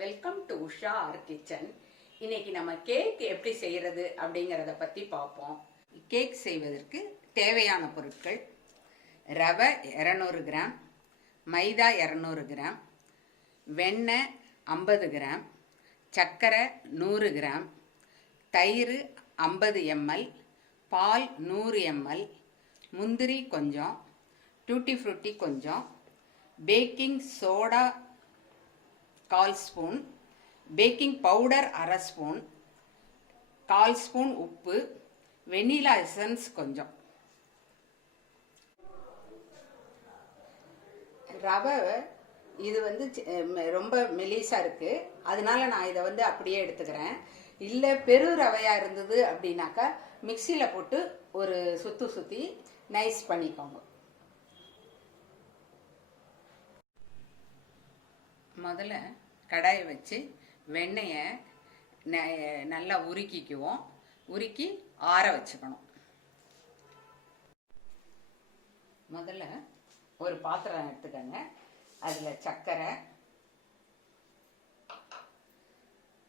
Welcome to உஷார்கிச்சன். இன்னைக்கு நம்ம cake எப்படி செய்யறது அப்படிங்கிறத பற்றி பார்ப்போம். கேக் செய்வதற்கு தேவையான பொருட்கள்: ரவை 200 கிராம், மைதா 200 கிராம், வெண்ணெய் 50 கிராம், சர்க்கரை 100 கிராம், தயிர் 50 ml, பால் 100 ml, முந்திரி கொஞ்சம், டூட்டி ஃப்ரூட்டி கொஞ்சம், baking soda 1/4 spoon, baking powder 1/2 spoon, 1/4 spoon உப்பு, வெனிலா எசன்ஸ் கொஞ்சம். ரவை இது ரொம்ப மெலிசாக இருக்குது, அதனால நான் இதை அப்படியே எடுத்துக்கிறேன். இல்லை பெரு ரவையாக இருந்தது அப்படின்னாக்கா மிக்சியில் போட்டு ஒரு சுற்றி நைஸ் பண்ணிக்கோங்க. முதல்ல கடாயை வச்சு வெண்ணெயை நல்லா உருக்கிக்குவோம். உருக்கி ஆற வச்சுக்கணும். முதல்ல ஒரு பாத்திரம் எடுத்துக்கோங்க. அதில் சர்க்கரை,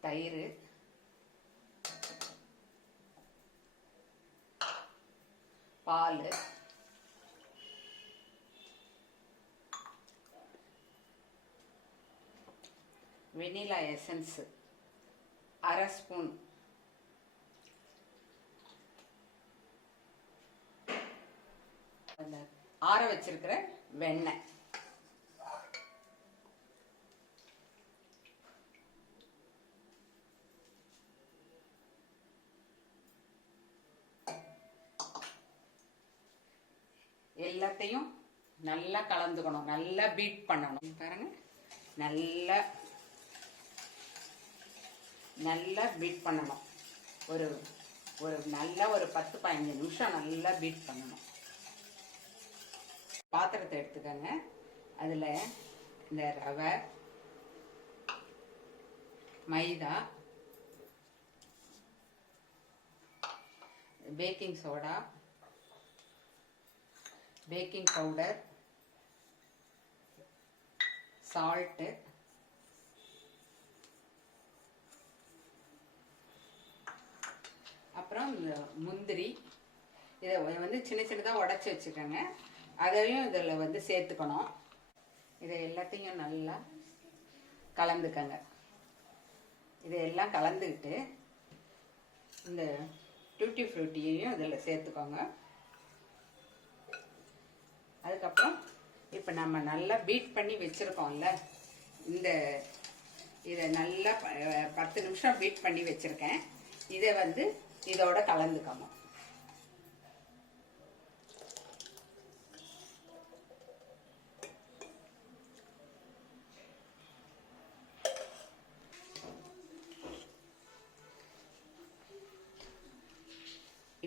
தயிர், பால், வெனிலா எசன்ஸ் 1/2 ஸ்பூன், ஆற வச்சிருக்கிற வெண்ணெய், எல்லாத்தையும் நல்லா கலந்துக்கணும். நல்லா பீட் பண்ணணும். பாருங்க, நல்லா பீட் பண்ணணும். ஒரு 10-15 நிமிஷம் நல்லா பீட் பண்ணணும். பாத்திரத்தை எடுத்துக்கோங்க. அதில் இந்த ரவை, மைதா, baking soda, baking powder, salt, அப்புறம் முந்திரி, இதை சின்ன சின்னதாக உடச்சி வச்சுக்கோங்க. அதையும் இதில் சேர்த்துக்கணும். இதை எல்லாத்தையும் நல்லா கலந்துக்கங்க. இதையெல்லாம் கலந்துக்கிட்டு இந்த டூட்டி ஃப்ரூட்டியையும் இதில் சேர்த்துக்கோங்க. அதுக்கப்புறம் இப்போ நம்ம நல்லா பீட் பண்ணி வச்சுருக்கோம்ல, இதை நல்லா 10 நிமிஷம் பீட் பண்ணி வச்சுருக்கேன். இதை இதோட கலந்துக்கணும்.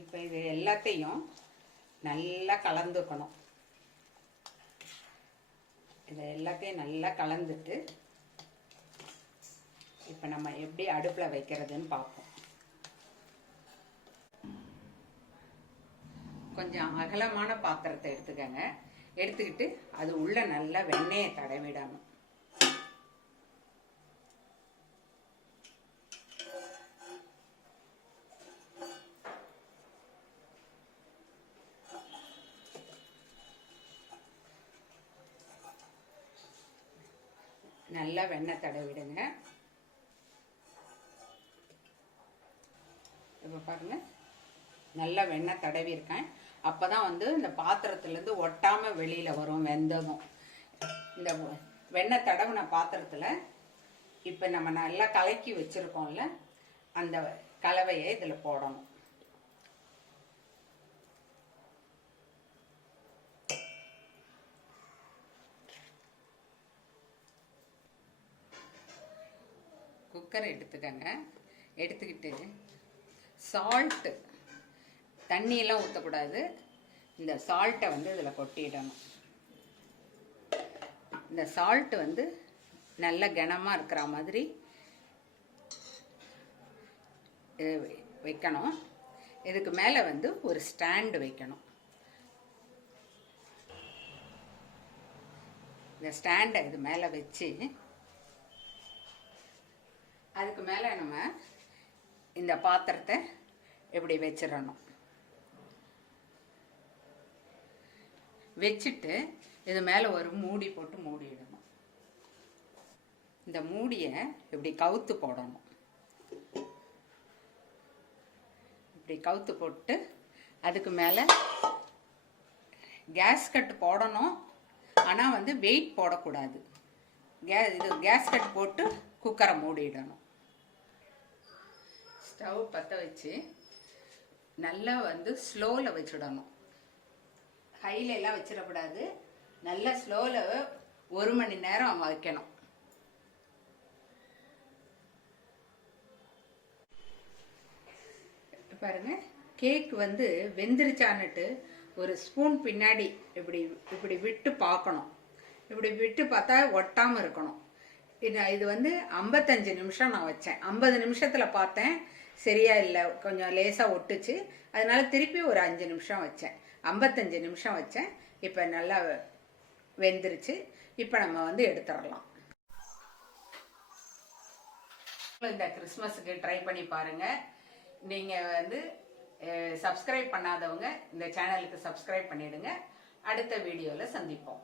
இப்போ இது எல்லாத்தையும் நல்லா கலந்துக்கணும். இதை எல்லாத்தையும் நல்லா கலந்துட்டு இப்போ நம்ம எப்படி அடுப்பில் வைக்கிறதுன்னு பார்ப்போம். கொஞ்சம் அகலமான பாத்திரத்தை எடுத்துக்கங்க. எடுத்துக்கிட்டு அது உள்ள நல்லா வெண்ணெயை தடவிடணும். நல்லா வெண்ணெய் தடவிடுங்க. இப்போ பாருங்க, நல்லா வெண்ணெய் தடவி இருக்கேன். அப்பதான் இந்த பாத்திரத்துலேருந்து ஒட்டாம வெளியில வரும் வெந்ததும். இந்த வெண்ணெய் தடவின பாத்திரத்துல இப்போ நம்ம நல்லா கலக்கி வச்சிருக்கோம்ல, அந்த கலவையை இதில் போடணும். குக்கர் எடுத்துக்கங்க. எடுத்துக்கிட்டு சால்ட்டு, தண்ணியெல்லாம் ஊற்றக்கூடாது. இந்த சால்ட்டை இதில் கொட்டிடணும். இந்த சால்ட்டு நல்ல கனமாக இருக்கிற மாதிரி வைக்கணும். இதுக்கு மேலே ஒரு ஸ்டாண்டு வைக்கணும். இந்த ஸ்டாண்டை இது மேலே வச்சு அதுக்கு மேலே நம்ம இந்த பாத்திரத்தை இப்படி வச்சிடணும். வச்சுட்டு இது மேலே ஒரு மூடி போட்டு மூடிடணும். இந்த மூடியை இப்படி கவுத்து போடணும். இப்படி கவுத்து போட்டு அதுக்கு மேலே கேஸ்கட் போடணும். ஆனால் வந்து வெயிட் போடக்கூடாது. கேஸ்கட் போட்டு குக்கரை மூடிடணும். ஸ்டவ் பற்ற வச்சு நல்லா வந்து ஸ்லோவில் வச்சிடணும். ஹைல எல்லாம் வச்சிடக்கூடாது. நல்லா ஸ்லோவில் 1 மணி நேரம் வைக்கணும். பாருங்க, கேக் வந்து வெந்துருச்சான்னுட்டு ஒரு ஸ்பூன் பின்னாடி இப்படி இப்படி விட்டு பார்க்கணும். இப்படி விட்டு பார்த்தா ஒட்டாமல் இருக்கணும். இது வந்து 55 நிமிஷம் நான் வச்சேன். 50 நிமிஷத்தில் பார்த்தேன் சரியா இல்லை, கொஞ்சம் லேசாக ஒட்டுச்சு. அதனால திருப்பி ஒரு 5 நிமிஷம் வச்சேன். 55 நிமிஷம் வச்சேன். இப்போ நல்லா வெந்துருச்சு. இப்போ நம்ம வந்து எடுத்துடலாம். இந்த கிறிஸ்மஸுக்கு ட்ரை பண்ணி பாருங்கள். நீங்கள் வந்து சப்ஸ்கிரைப் பண்ணாதவங்க இந்த சேனலுக்கு சப்ஸ்கிரைப் பண்ணிடுங்க. அடுத்த வீடியோவில் சந்திப்போம்.